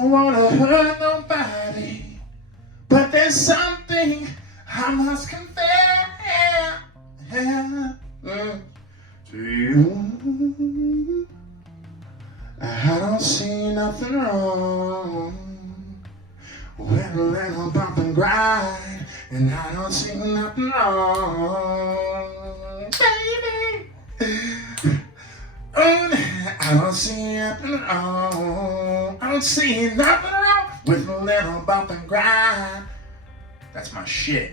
don't wanna hurt nobody, but there's something I must confess to you. I don't see nothing wrong with a little bump and grind, and I don't see nothing wrong, baby. I don't see nothing wrong. I don't see nothing wrong with a little bump and grind. That's my shit.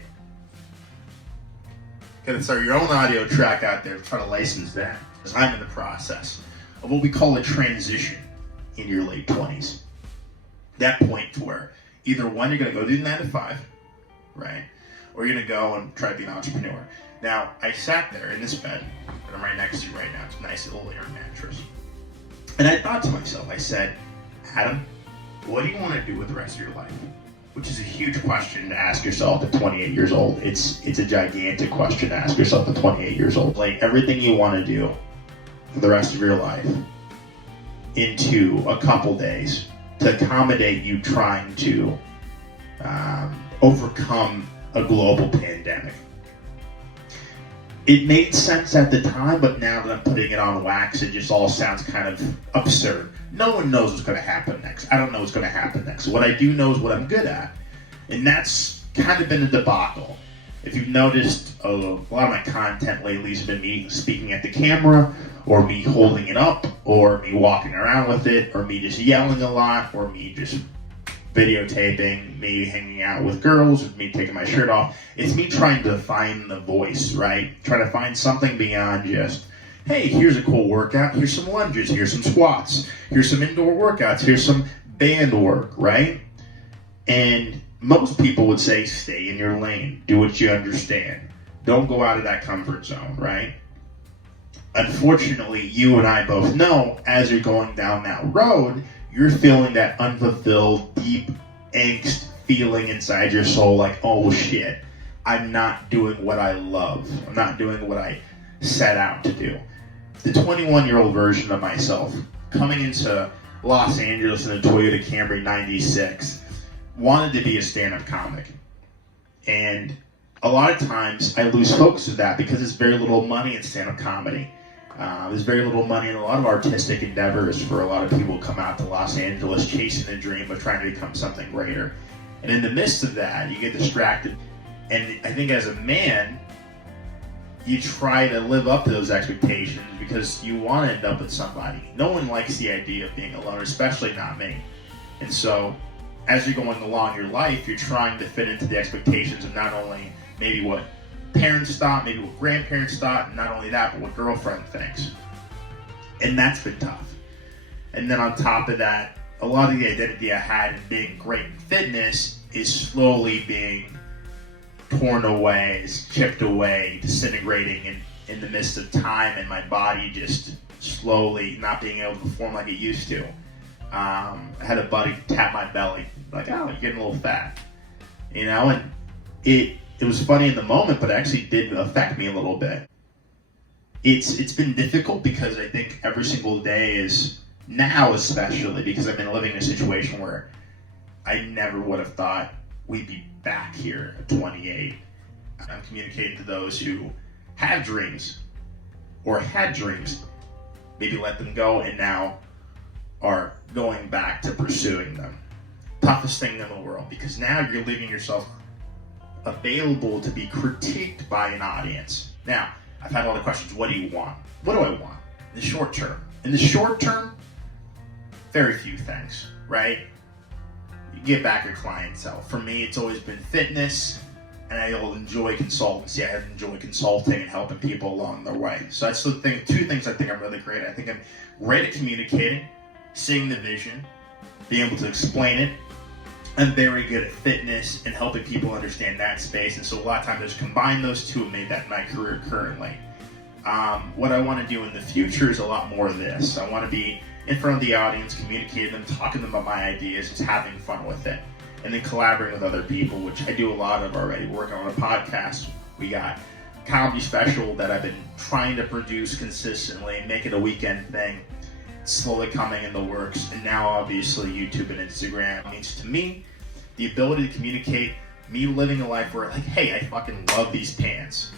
Gotta start your own audio track out there. Try to license that. Because I'm in the process of what we call a transition in your late 20s. That point to where either one, you're gonna go do 9 to 5, right? Or you're gonna go and try to be an entrepreneur. Now, I sat there in this bed that I'm right next to right now. It's a nice little air mattress. And I thought to myself, I said, Adam, what do you want to do with the rest of your life? Which is a huge question to ask yourself at 28 years old. It's a gigantic question to ask yourself at 28 years old. Like everything you want to do for the rest of your life into a couple days to accommodate you trying to overcome a global pandemic. It made sense at the time, but now that I'm putting it on wax, it just all sounds kind of absurd. No one knows what's going to happen next. I don't know what's going to happen next. What I do know is what I'm good at. And that's kind of been a debacle. If you've noticed, a lot of my content lately has been me speaking at the camera, or me holding it up, or me walking around with it, or me just yelling a lot, or me just videotaping, me hanging out with girls, or me taking my shirt off. It's me trying to find the voice, right? Trying to find something beyond just, hey, here's a cool workout, here's some lunges, here's some squats, here's some indoor workouts, here's some band work, right? And most people would say, stay in your lane, do what you understand. Don't go out of that comfort zone, right? Unfortunately, you and I both know, as you're going down that road, you're feeling that unfulfilled, deep angst feeling inside your soul like, oh shit, I'm not doing what I love. I'm not doing what I set out to do. The 21-year-old version of myself, coming into Los Angeles in a Toyota Camry 96, wanted to be a stand-up comic. And a lot of times I lose focus of that because there's very little money in stand-up comedy. There's very little money in a lot of artistic endeavors for a lot of people who come out to Los Angeles chasing the dream of trying to become something greater. And in the midst of that, you get distracted. And I think as a man, you try to live up to those expectations because you want to end up with somebody. No one likes the idea of being alone, especially not me. And so, as you're going along your life, you're trying to fit into the expectations of not only maybe what parents thought, maybe what grandparents thought, and not only that, but what girlfriend thinks. And that's been tough. And then on top of that, a lot of the identity I had in being great in fitness is slowly being torn away, is chipped away, disintegrating in the midst of time, and my body just slowly not being able to perform like it used to. I had a buddy tap my belly, like, oh, you're getting a little fat. You know, and it was funny in the moment, but it actually did affect me a little bit. It's been difficult because I think every single day is, now especially, because I've been living in a situation where I never would have thought we'd be back here at 28. I'm communicating to those who have dreams or had dreams, maybe let them go and now are going back to pursuing them. Toughest thing in the world, because now you're leaving yourself available to be critiqued by an audience. Now, I've had a lot of questions. What do you want? What do I want? In the short term. In the short term, very few things, right? You get back your clientele. For me, it's always been fitness, and I'll enjoy consultancy. I enjoy consulting and helping people along their way. So that's the thing. Two things I think I'm really great at. I think I'm great at communicating, seeing the vision, being able to explain it. I'm very good at fitness and helping people understand that space. And so a lot of times I just combine those two and made that my career currently. What I want to do in the future is a lot more of this. I want to be in front of the audience, communicating them, talking to them about my ideas, just having fun with it. And then collaborating with other people, which I do a lot of already, working on a podcast. We got comedy special that I've been trying to produce consistently and make it a weekend thing. slowly coming in the works, and now obviously YouTube and Instagram means to me the ability to communicate me living a life where, like, hey, I fucking love these pants.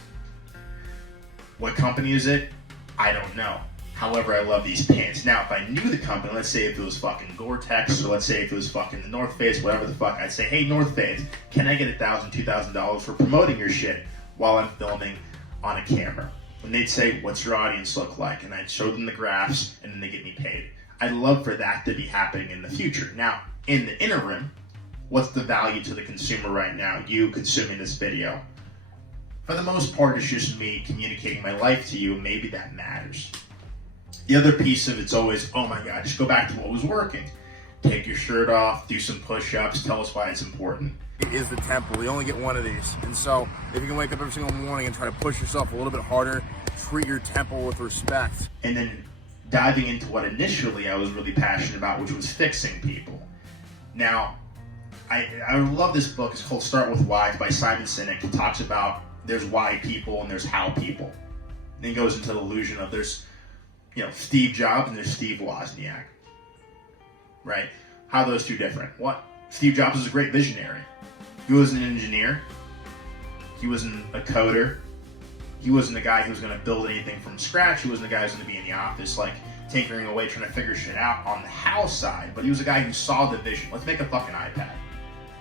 What company is it? I don't know. However, I love these pants. Now, if I knew the company, let's say if it was fucking Gore-Tex, or let's say if it was fucking the North Face, whatever the fuck, I'd say, hey, North Face, can I get $1,000, $2,000 for promoting your shit while I'm filming on a camera? And they'd say, what's your audience look like? And I'd show them the graphs, and then they get me paid. I'd love for that to be happening in the future. Now, in the interim, what's the value to the consumer right now, you consuming this video? For the most part, it's just me communicating my life to you, and maybe that matters. The other piece of it's always, oh my God, just go back to what was working. Take your shirt off, do some push-ups, tell us why it's important. It is the temple. We only get one of these. And so if you can wake up every single morning and try to push yourself a little bit harder, treat your temple with respect. And then diving into what initially I was really passionate about, which was fixing people. Now, I love this book. It's called Start With Why. It's by Simon Sinek. It talks about there's why people and there's how people. And then goes into the illusion of there's, Steve Jobs and there's Steve Wozniak. Right? How are those two different? What? Steve Jobs was a great visionary. He wasn't an engineer. He wasn't a coder. He wasn't a guy who was going to build anything from scratch. He wasn't a guy who was going to be in the office, like, tinkering away, trying to figure shit out on the how side. But he was a guy who saw the vision. Let's make a fucking iPad.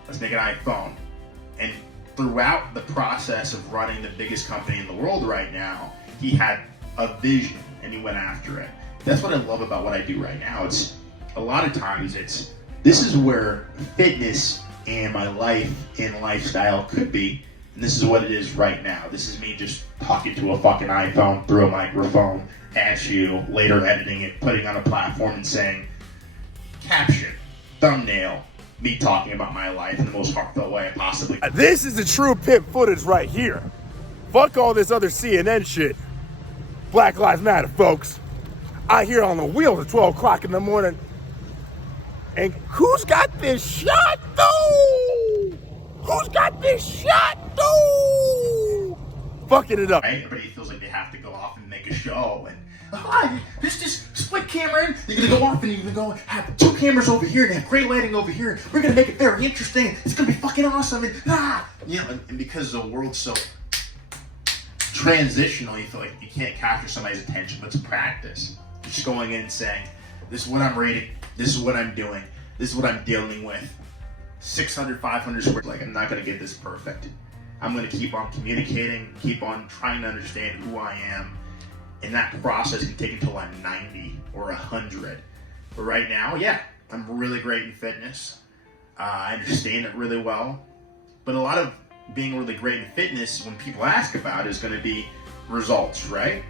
Let's make an iPhone. And throughout the process of running the biggest company in the world right now, he had a vision and he went after it. That's what I love about what I do right now. It's a lot of times this is where fitness and my life and lifestyle could be, and this is what it is right now. This is me just talking to a fucking iPhone through a microphone at you, later editing it, putting on a platform and saying, caption, thumbnail, me talking about my life in the most heartfelt way I possibly could. This is the true pimp footage right here. Fuck all this other CNN shit. Black Lives Matter, folks. I hear on the wheels at 12 o'clock in the morning. And who's got this shot, though? Who's got this shot, though? Fucking it up. Right? Everybody feels like they have to go off and make a show. And just split camera in. You're going to go off and you're going to go have 2 cameras over here and have great lighting over here. We're going to make it very interesting. It's going to be fucking awesome. And because the world's so transitional, you feel like you can't capture somebody's attention, but it's practice. Just going in and saying, this is what I'm rating, this is what I'm doing, this is what I'm dealing with. 600, 500 square, like, I'm not going to get this perfect. I'm going to keep on communicating, keep on trying to understand who I am, and that process can take until I'm 90 or 100. But right now, yeah, I'm really great in fitness. I understand it really well, but a lot of being really great in fitness, when people ask about it, is going to be results, right?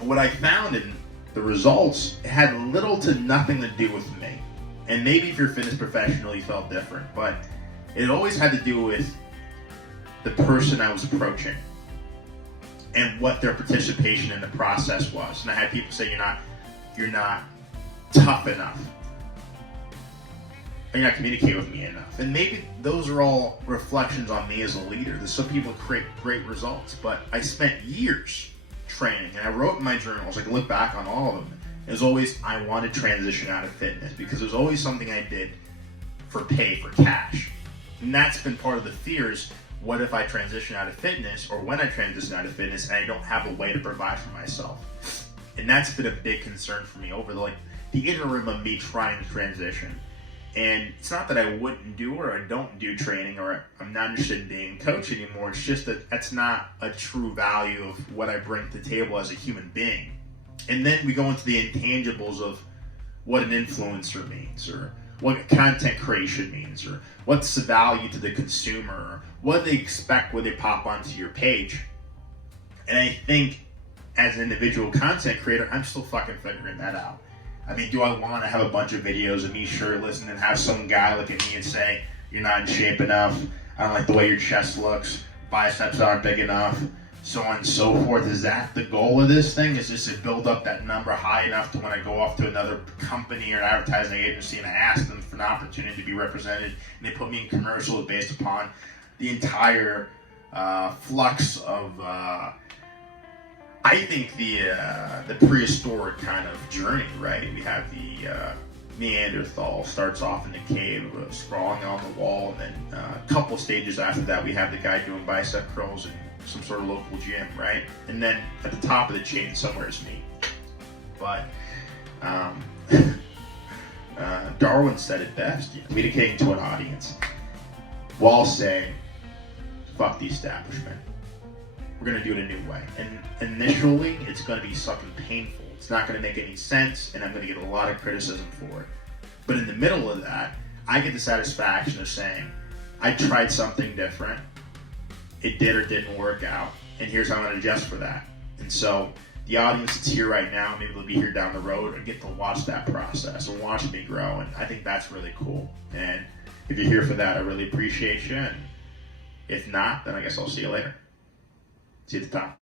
What I found in the results, it had little to nothing to do with me. And maybe if you're a fitness professional, you felt different, but it always had to do with the person I was approaching and what their participation in the process was. And I had people say, you're not tough enough. Or you're not communicating with me enough. And maybe those are all reflections on me as a leader. There's some people create great results, but I spent years training, and I wrote in my journals, I can look back on all of them. It was always, I wanted to transition out of fitness because there's always something I did for pay, for cash. And that's been part of the fears. What if I transition out of fitness, or when I transition out of fitness and I don't have a way to provide for myself? And that's been a big concern for me over the interim of me trying to transition. And it's not that I wouldn't do or I don't do training or I'm not interested in being a coach anymore. It's just that that's not a true value of what I bring to the table as a human being. And then we go into the intangibles of what an influencer means, or what content creation means, or what's the value to the consumer, or what they expect when they pop onto your page. And I think as an individual content creator, I'm still fucking figuring that out. I mean, do I want to have a bunch of videos of me shirtless and then have some guy look at me and say, you're not in shape enough, I don't like the way your chest looks, biceps aren't big enough, so on and so forth? Is that the goal of this thing? Is just to build up that number high enough to when I go off to another company or an advertising agency and I ask them for an opportunity to be represented and they put me in commercials based upon the entire flux of I think the prehistoric kind of journey, right? We have the Neanderthal starts off in the cave, sprawling on the wall, and then a couple stages after that, we have the guy doing bicep curls in some sort of local gym, right? And then at the top of the chain somewhere is me. But Darwin said it best, communicating to an audience while saying, "Fuck the establishment. We're going to do it a new way." And initially, it's going to be something painful. It's not going to make any sense, and I'm going to get a lot of criticism for it. But in the middle of that, I get the satisfaction of saying, I tried something different. It did or didn't work out, and here's how I'm going to adjust for that. And so the audience that's here right now, maybe they'll be here down the road and get to watch that process and watch me grow, and I think that's really cool. And if you're here for that, I really appreciate you, and if not, then I guess I'll see you later. See you at the top.